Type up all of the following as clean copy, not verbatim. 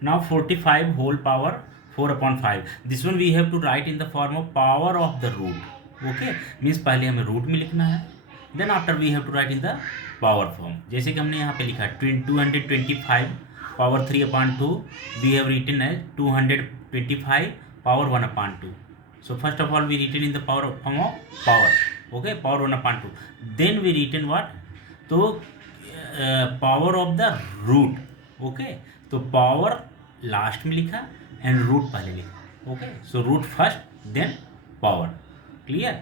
Now 45 whole power 4 upon 5. This one we have to write in the form of power of the root. Okay, means पहले हमें root में लिखना है, then after we have to write in the power form. जैसे कि हमने यहाँ पे लिखा है 225 power 3 upon 2, we have written as 225 power 1 upon 2. So first of all we written in the power form of power. Okay, power 1 upon 2. Then we written what? तो power of the root. Okay, तो power last में लिखा and root पहले लिखा. Okay, so root first then power. Clear?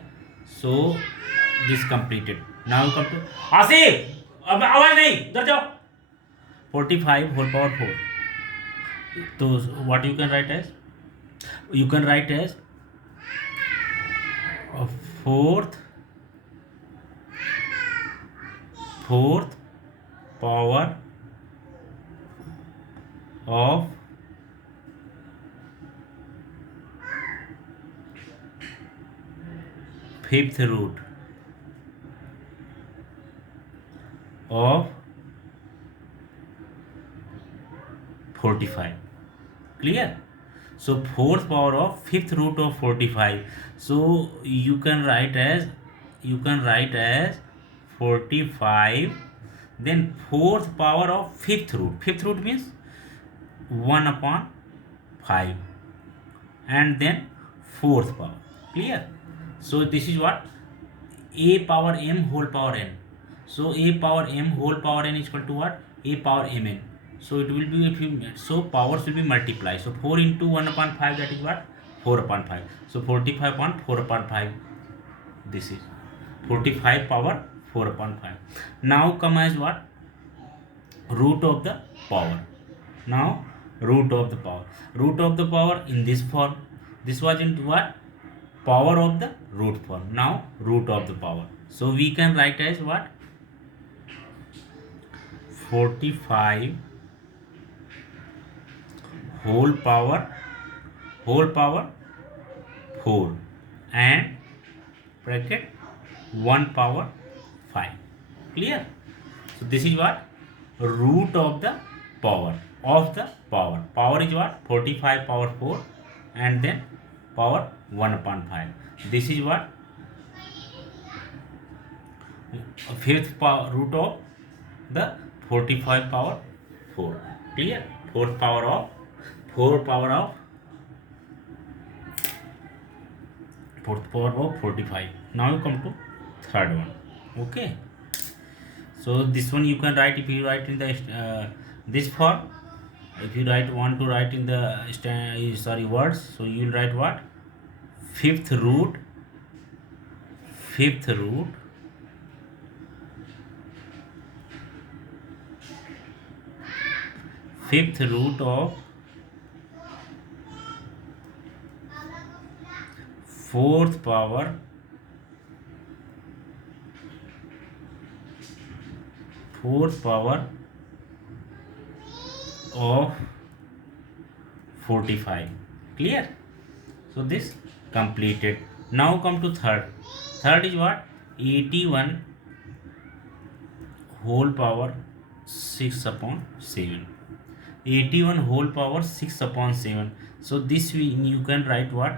So this completed. Now come to Asif, अब आवाज नहीं, उधर जाओ. 45 होल पावर 4. तो what you can write as, you can write as fourth power of fifth root of 45. Clear? So fourth power of fifth root of 45. So you can write as 45, then fourth power of fifth root. Fifth root means 1 upon 5, and then fourth power. Clear? So this is what? A power m whole power n. So a power m whole power n is equal to what? A power mn. So it will be, if you, so powers will be multiplied. So 4 into 1 upon 5, that is what? 4 upon 5. So 45 upon 4 upon 5. This is 45 power 4 upon 5. Now come as what? Root of the power. Now root of the power. Root of the power in this form. This was into what? Power of the root form. Now root of the power. So we can write as what? 45 whole power 4 and bracket 1 power 5. Clear? So this is what? Root of the power. Power is what? 45 power 4 and then power 1 upon 5. This is what? Fifth power root of the 45 power 4. Clear? Fourth power of 45. Now you come to third one. Okay, so this one you can write, if you write in the this form, if you want to write in the words, so you will write what? Fifth root of fourth power of 45. Clear? So this completed. Now come to third. Third is what? 81 whole power 6 upon 7. 81 whole power 6 upon 7. So this you can write what?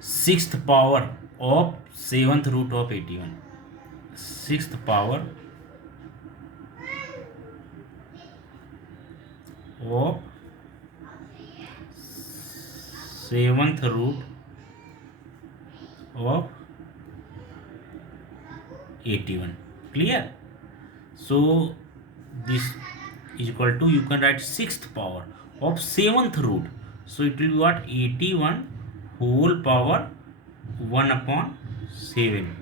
Sixth power of seventh root of 81. Sixth power of seventh root of 81. Clear? So this is equal to, you can write sixth power of seventh root. So it will be what? 81 whole power 1 upon 7.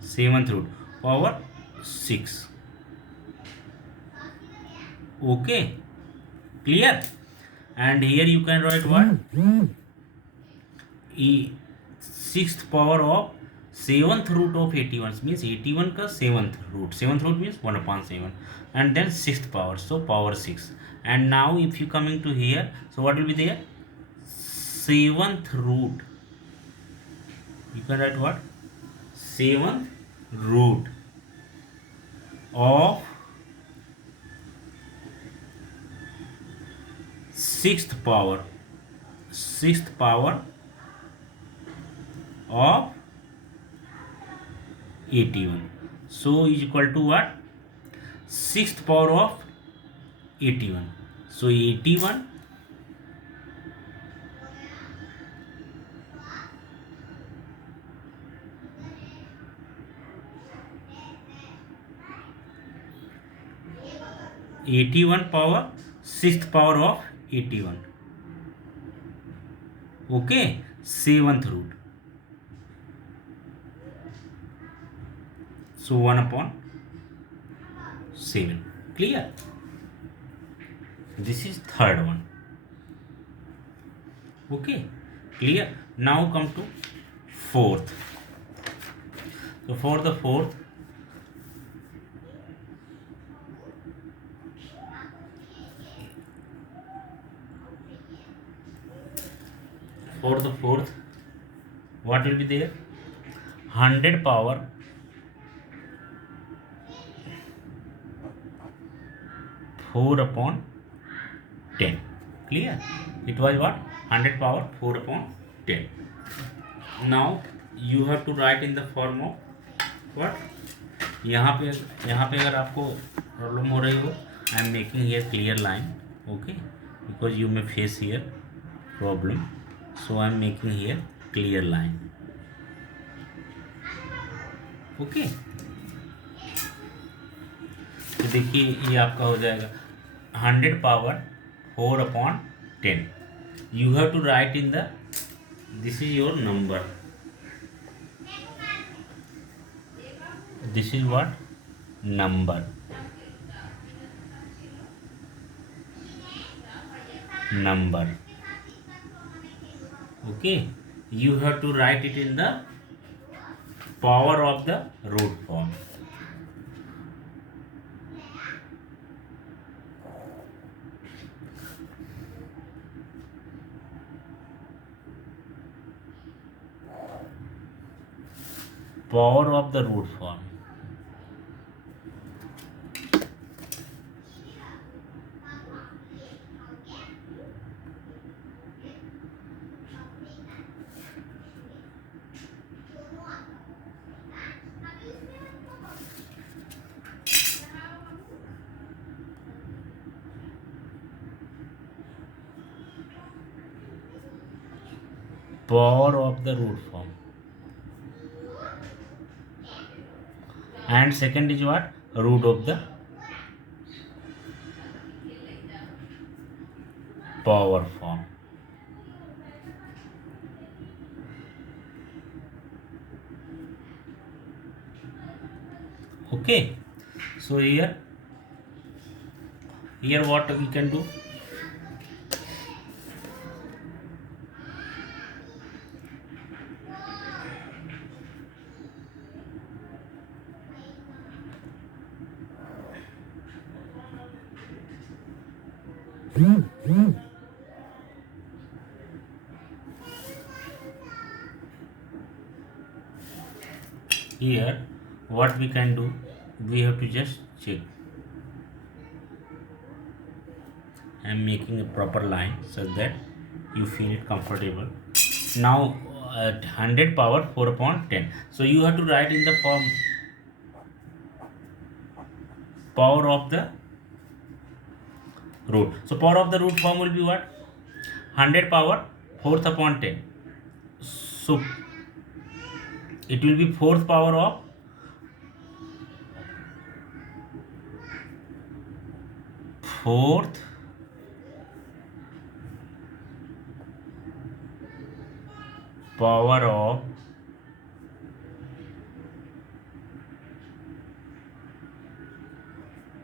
Seventh root power 6. Okay, clear? And here you can write what? Sixth power of seventh root of 81 means 81 का seventh root means 1 upon 7, and then sixth power, so power 6. And now if you coming to here, so what will be there? Seventh root, you can write what? Seventh root of sixth power of 81. So is equal to what? Sixth power of 81. So 81 power sixth power of 81. Okay, seventh root. So 1 upon 7. Clear? This is third one. Okay, clear? Now come to fourth. So for the fourth, what will be there? 100 power 4 upon 10. Clear? It was what? 100 power 4 upon 10. Now you have to write in the form of what? यहाँ पे अगर आपको problem हो रही हो, I am making here clear line. Okay, because you may face here problem, so I am making here clear line. Okay, तो देखिए ये आपका हो जाएगा 100 power 4 upon 10. You have to write in the, this is your number, this is what? Number. Okay, you have to write it in the power of the root form. Power of the root form. Power of the root form. And second is what? Root of the power form. Okay, so here what we can do? Here what we can do, we have to just check. I am making a proper line so that you feel it comfortable. Now 100 power 4 upon 10. So you have to write in the form power of the root. So power of the root form will be what? 100 power 4th upon 10. So it will be 4th power of 4th power of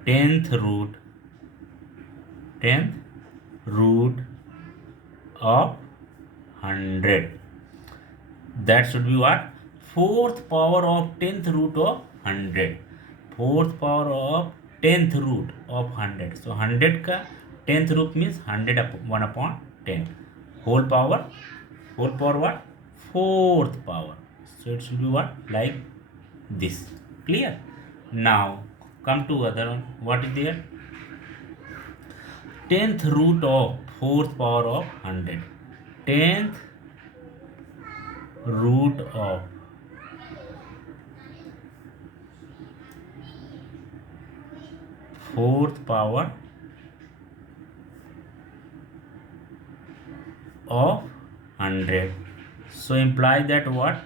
10th root of 100. That should be what? 4th power of 10th root of 100. 4th power of 10th root of 100. So 100 का 10th root means 1 upon 10. Whole power what? 4th power. So it should be what? Like this. Clear? Now come to other one. What is there? 10th root of fourth power of 100, 10th root of fourth power of 100. So imply that what?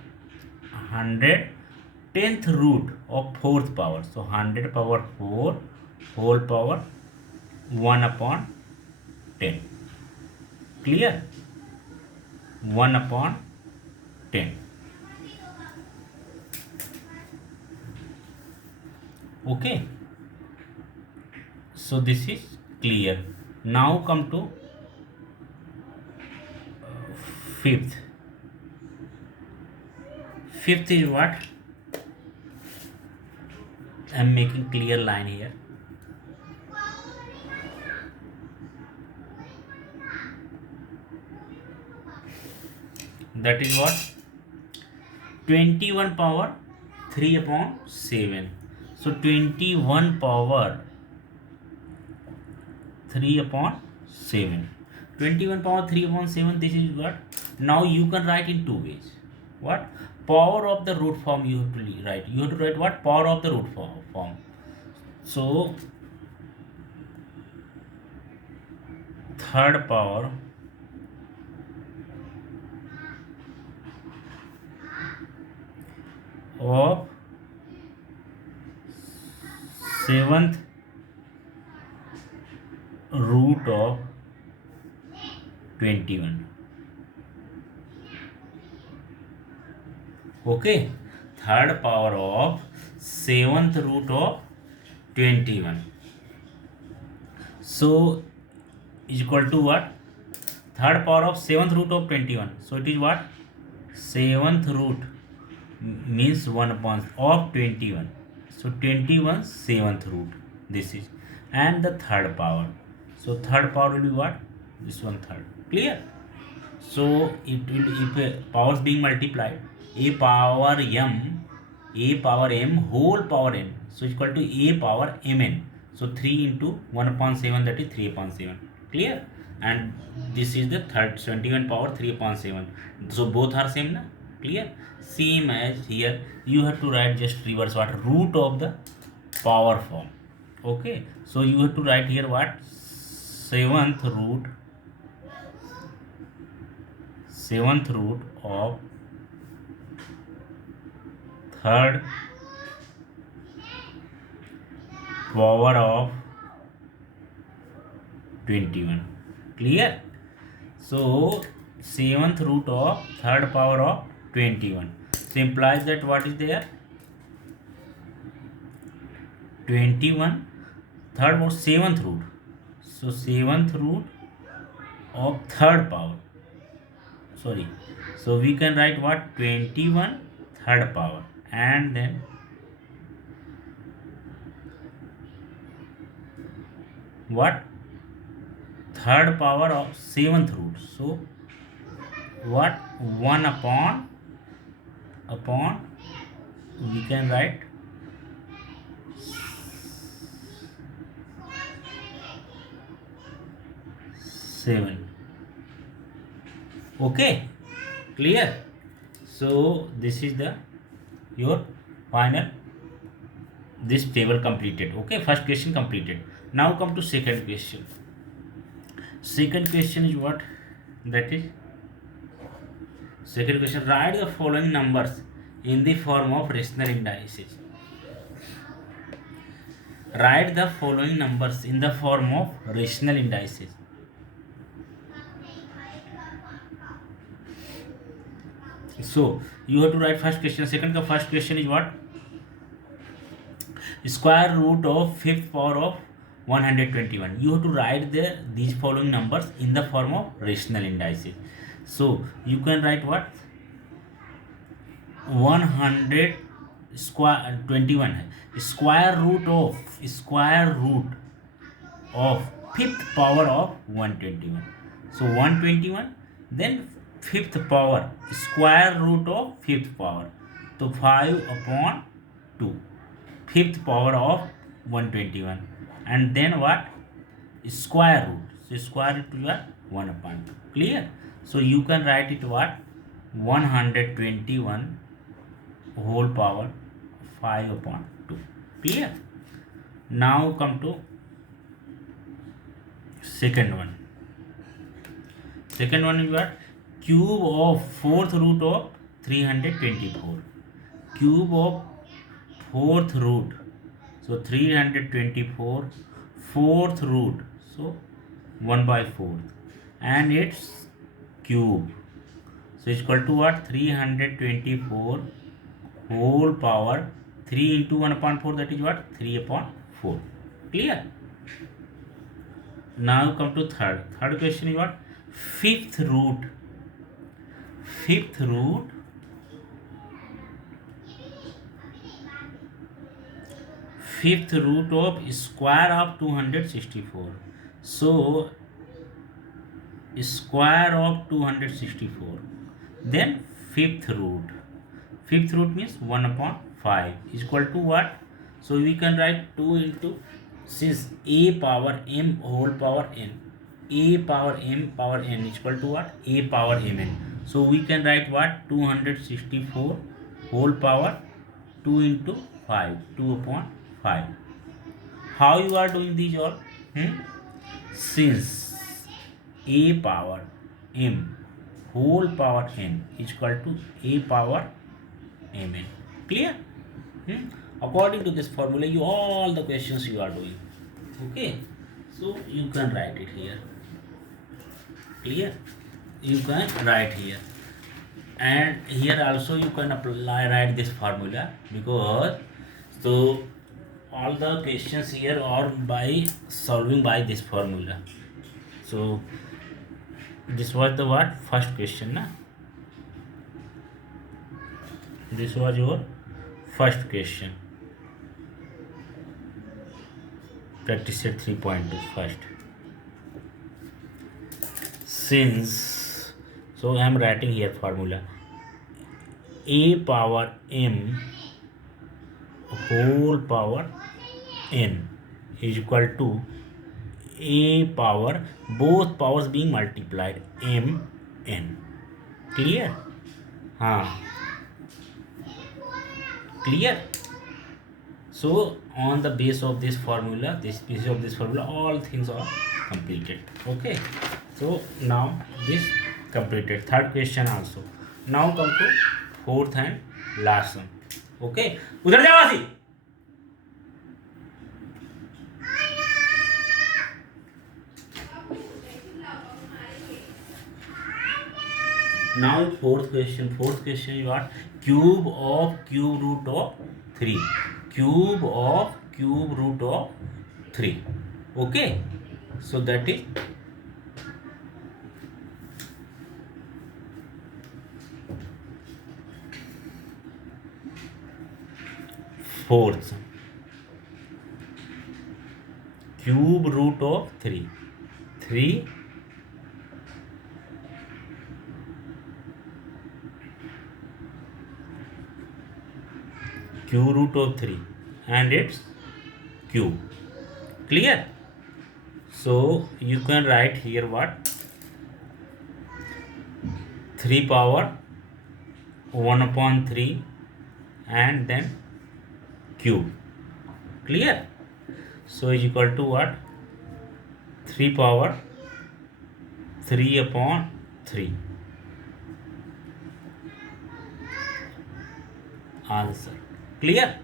100 10th root of fourth power. So 100 power 4 whole power 1 upon 10. Clear? 1 upon 10. Okay. So this is clear. Now come to fifth. Fifth is what? I am making clear line here. That is what? 21 power 3 upon 7. So 21 power 3 upon 7. 21 power 3 upon 7. This is what? Now you can write in two ways. What? Power of the root form you have to write. You have to write what? Power of the root form. So third power of seventh root of 21. Okay, third power of seventh root of 21. So is equal to what? Third power of seventh root of 21. So it is what? Seventh root means 1 upon of 21. So 21 seventh root. This is, and the third power. So third power will be what? This one third. Clear? So it will, if powers being multiplied, a power m whole power n. So it's equal to a power mn. So 3 into 1 upon 7, that is 3 upon 7. Clear? And this is the third 21 power 3 upon 7. So both are same, na? Clear? Same as here. You have to write just reverse what? Root of the power form. Okay. So you have to write here what? Seventh root of third power of 21. Clear? So seventh root of third power of 21. So implies that what is there? 21 third or seventh root. So seventh root of third power. Sorry. So we can write what? 21 third power, and then what? Third power of seventh root. So what? 1 upon we can write 7. Okay, clear? So this is the your final, this table completed. Okay, first question completed. Now come to second question. Second question is what? That is second question. Write the following numbers in the form of rational indices. Write the following numbers in the form of rational indices. So you have to write first question. Second, the first question is what? Square root of fifth power of 121. You have to write these following numbers in the form of rational indices. So you can write what? 100 square 21 square root of fifth power of 121. So 121, then fifth power square root of fifth power. So 5 upon 2, fifth power of 121, and then what? Square root. So square root you are 1 upon 2. Clear? So you can write it what? 121 whole power 5 upon 2. Clear? Now come to second one. Second one is what? Cube of fourth root of 324. Cube of fourth root. So 324 fourth root. So 1 by 4th. And its cube. So it's equal to what? 324 whole power 3 into 1 upon 4, that is what? 3 upon 4. Clear? Now come to third. Third question is what? Fifth root. Fifth root. Fifth root of square of 264. So square of 264. Then fifth root. Fifth root means 1 upon 5 is equal to what? So we can write 2 into, since a power m whole power n, a power m power n is equal to what? A power mn. So we can write what? 264 whole power 2 into 5, 2 upon 5. How you are doing these all? Since a power m whole power n is equal to a power mn. Clear? According to this formula, you all the questions you are doing. Okay, so you can write it here. Clear? You can write here, and here also you can apply, write this formula, because so all the questions here are by solving by this formula. So this was the what? First question, na? This was your first question. Practice set 3.2 first. Since, so I am writing here formula, a power m whole power n is equal to a power, both powers being multiplied, m n. Clear? Clear? So on the base of this formula, all things are completed. Okay, so now this completed. Third question also. Now come to fourth and last one. Okay, उधर जाओ आसी. Now fourth question. Fourth question is what? Cube of cube root of 3. Cube of cube root of 3. Okay, so that is fourth. Cube root of 3. 3 cube root of 3 and its cube. Clear? So you can write here what? 3 power 1 upon 3 and then cube. Clear? So is equal to what? 3 power 3 upon 3. Answer. Clear?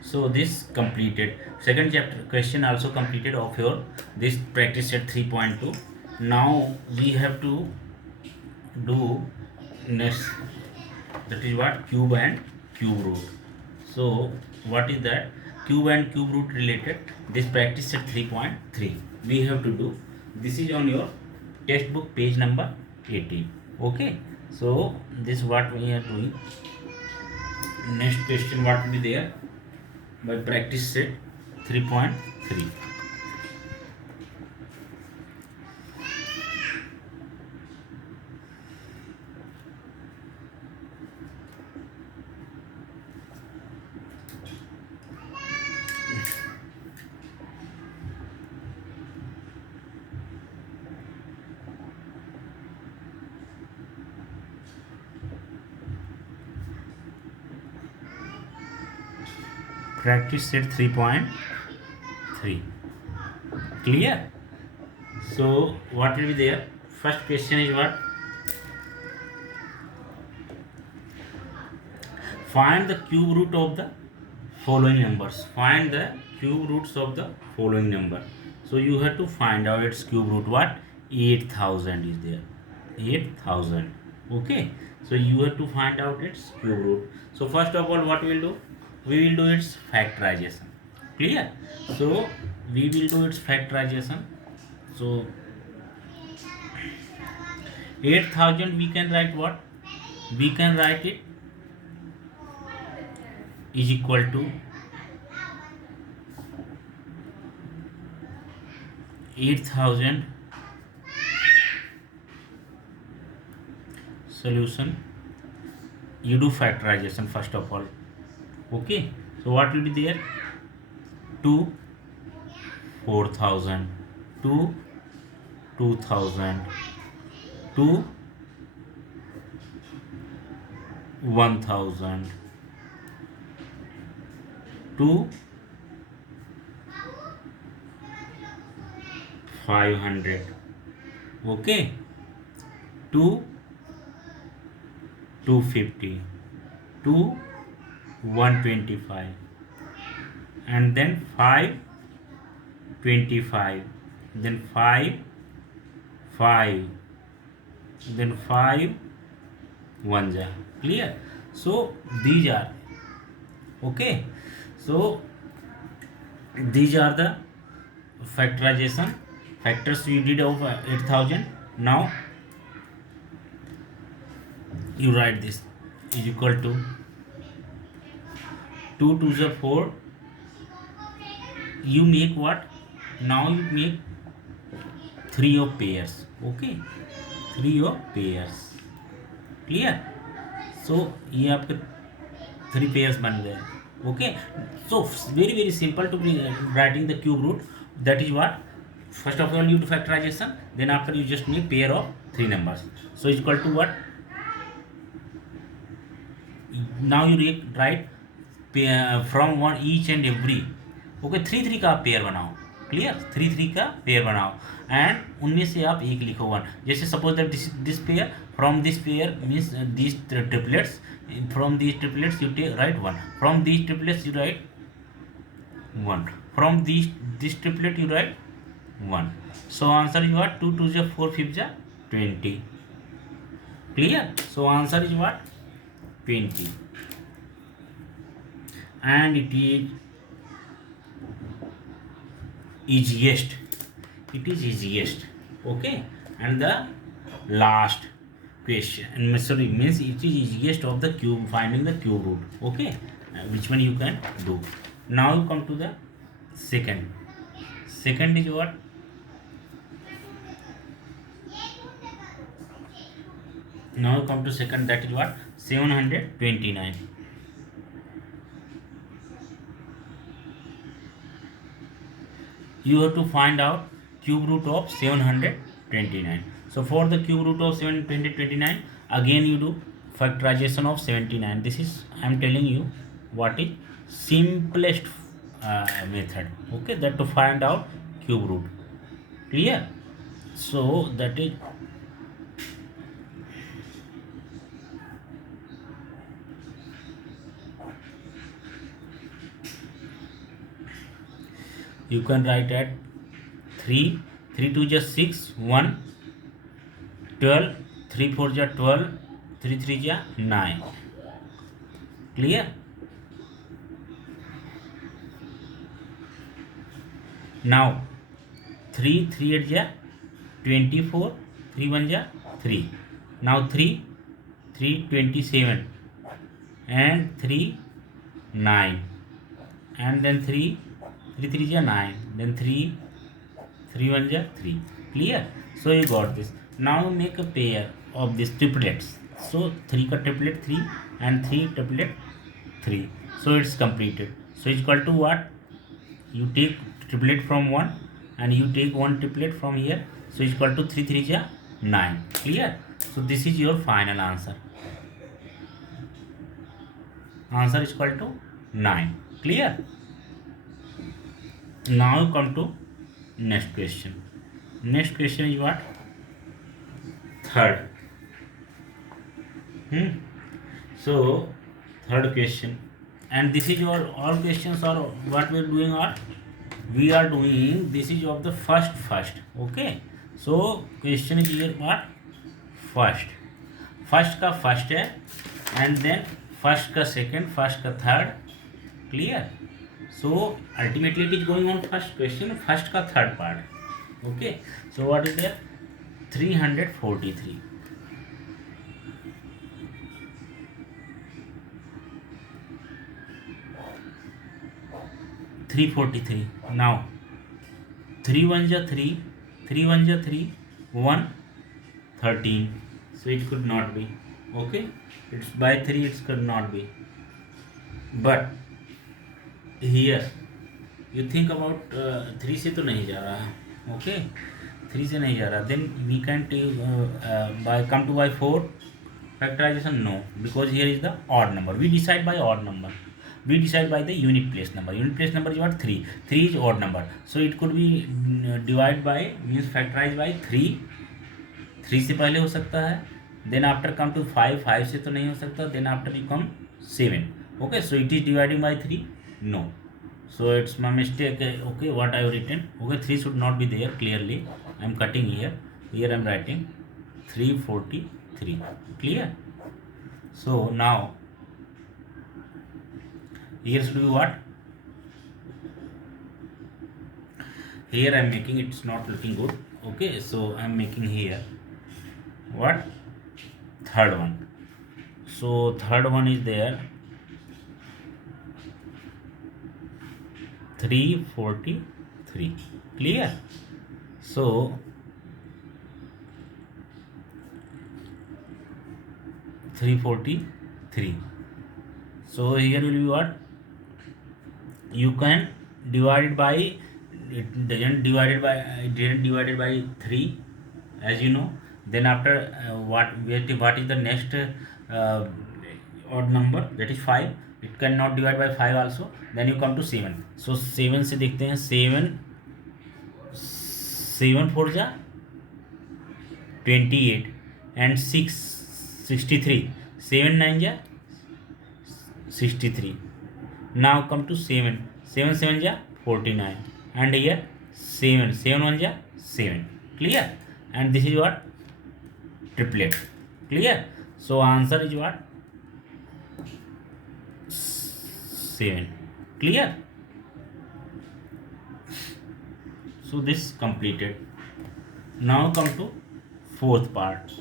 So this completed. Second chapter question also completed of your this practice set 3.2. Now we have to do next, that is what? Cube and cube root. So what is that? Cube and cube root related. This practice set 3.3 we have to do. This is on your textbook page number 18. Okay, so this is what we are doing. Next question what will be there by practice set 3.3. practice set 3.3. Clear? So what will be there? First question is what? Find the cube root of the following numbers. Find the cube roots of the following number. So you have to find out its cube root. What? 8000 is there. 8000. Okay. So you have to find out its cube root. So first of all, what we will do? We will do its factorization. Clear? So we will do its factorization. So 8000 we can write what? We can write it is equal to 8000 solution. You do factorization first of all. Okay. So what will be there? 2 4000, 2 2000, 2 1000, 2 500. Okay. 2 250, 2 125, and then 5 25, then 5 5, then 5 1 ja. Clear? So these are okay. So these are the factorization factors we did of 8000. Now you write this is equal to 2 to the 4. You make what? Now you make 3 of pairs. Okay, 3 of pairs. Clear? So ये आपके 3 pairs बन गए. Okay, so very simple to be writing the cube root. That is what? First of all you do factorization, then after you just make pair of 3 numbers. So is equal to what? Now you write from one each and every. Okay 3 3 का आप pair बनाओ. Clear? 3 3 का pair बनाओ and उनमें से आप एक लिखो 1. जैसे suppose that this pair, from this pair means this triplets, from this triplets you right 1, from this triplets you right 1, from this triplet you right 1. So answer is what? 2 2 जा 4 5 जा 20. Clear? So answer is what? 20. And it is easiest. It is easiest. Okay. And the last question, sorry, means it is easiest of the cube, finding the cube root. Okay. Which one you can do? Now you come to the second. Second is what? Now you come to second. That is what? 729. You have to find out cube root of 729. So for the cube root of 729, again you do factorization of 79. This is, I am telling you what is simplest method. Okay, that to find out cube root. Clear? So that is you can write at 3 3 2 just 6 1 12 3 4 ja 12 3 3 ja 9. Clear? Now 3 3 8 ja 24, 3 1 ja 3. Now 3 3 27 and 3 9, and then 3 3 3 ja 9, then 3 3 1 ja 3. Clear? So you got this. Now make a pair of these triplets. So 3 ka triplet 3 and 3 triplet 3. So it's completed. So it's equal to what? You take triplet from 1 and you take one triplet from here. So it's equal to 3 3 ja 9. Clear? So this is your final answer. Answer is equal to 9. Clear? Now you come to next question. Next question is what? Third. So third question, and this is all questions are what we are doing are we are doing this is of the first. Okay. So question is here what? First का first है and then first का second, first का third. Clear? So ultimately it is going on first question, first का third part. Okay. So what is there? 343. 343. Now 3 1 ja 3, 3 1 ja 3, 1 13. So it could not be. Okay, it's by 3, it could not be. But here you think about 3 से तो नहीं जा रहा. Okay, 3 से नहीं जा रहा. Then we can take by come to by 4 factorization. No, because here is the odd number. We decide by odd number. We decide by the unit place number. Unit place number is what? 3. 3 is odd number, so it could be divided by means factorized by 3. 3 से पहले हो सकता है. Then after come to 5. 5 से तो नहीं हो सकता. Then after you come 7. Okay, so it is dividing by 3. No, so it's my mistake. Okay, what I have written? Okay, 3 should not be there clearly. I am cutting here. Here I am writing 343. Clear? So now here should be what? Here I am making, it's not looking good. Okay, so I am making here what? Third one. So third one is there 343. Clear? So 343. So here will be what? You can divide it by, it didn't divided by 3, as you know. Then after what is the next odd number? That is 5. It cannot divide by 5 also. Then you come to 7. So 7 से देखते हैं. 7 4 जा 28 and 6 63. 7 9 जा 63. Now come to 7. 7 7 ja 49, and here 7 7 1 ja 7. Clear? And this is what? Triplet. Clear? So answer is what? 7. Clear? So this completed. Now come to fourth part.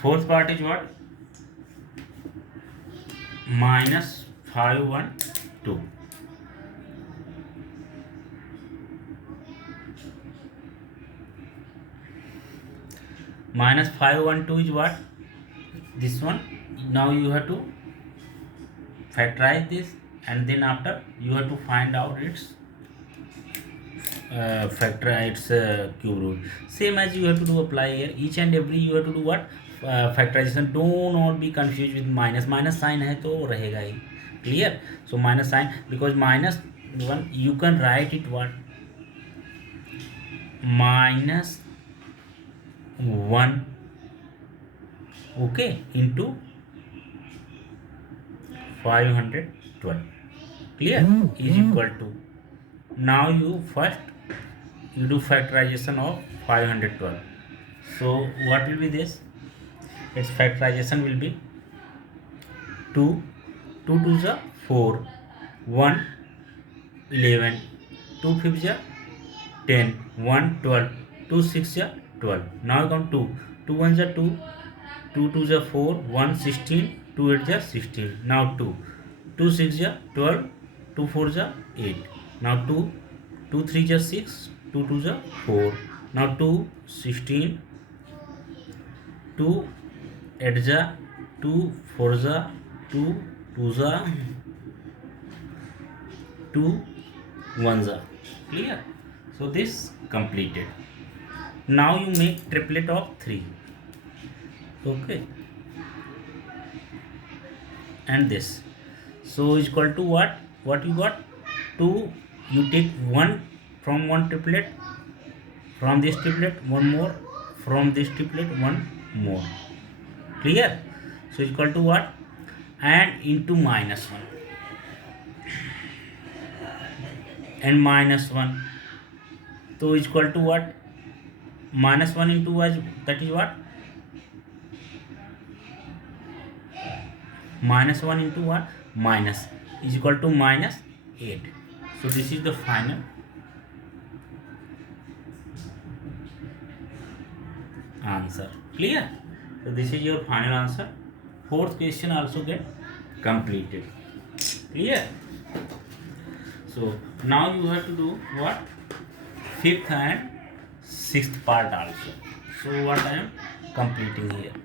Fourth part is what? Minus 5 1 2. Minus 5 1 2 is what? This one. Now you have to factorize this, and then after you have to find out its cube root. Same as you have to do apply here. Each and every you have to do what? Factorization. Do not be confused with minus. Minus sign है तो रहेगा ही. Clear? So minus sign, because minus 1 you can write it what? Minus 1, okay, into 512. Clear? Is equal to. Now you first you do factorization of 512. So what will be this? Its factorization will be 2 2 2 is 4, 1 11, 2 5 is 10, 1 12, 2 6 is 12. Now come 2 2 1 is 2, 2 2 is 4, 1 16, 2 8 is 16. Now 2 2 6 is 12, 2 4 is 8. Now 2 2 3 is 6, 2 2 is 4. Now 2 16, 2 8 is 2, 4 is 2, 2 is 2, 1 is. Clear? So this completed. Now you make triplet of 3. Okay, and this, so is equal to what you got, 2, you take one from one triplet, from this triplet one more, from this triplet one more. Clear? So is equal to what, and into minus 1 and minus 1, so is equal to what, minus 1 into was, that is what, minus 1 into what, minus, is equal to minus 8. So this is the final answer. Clear? So this is your final answer. Fourth question also get completed. Clear? So now you have to do what, fifth and sixth part also. So what I am completing here.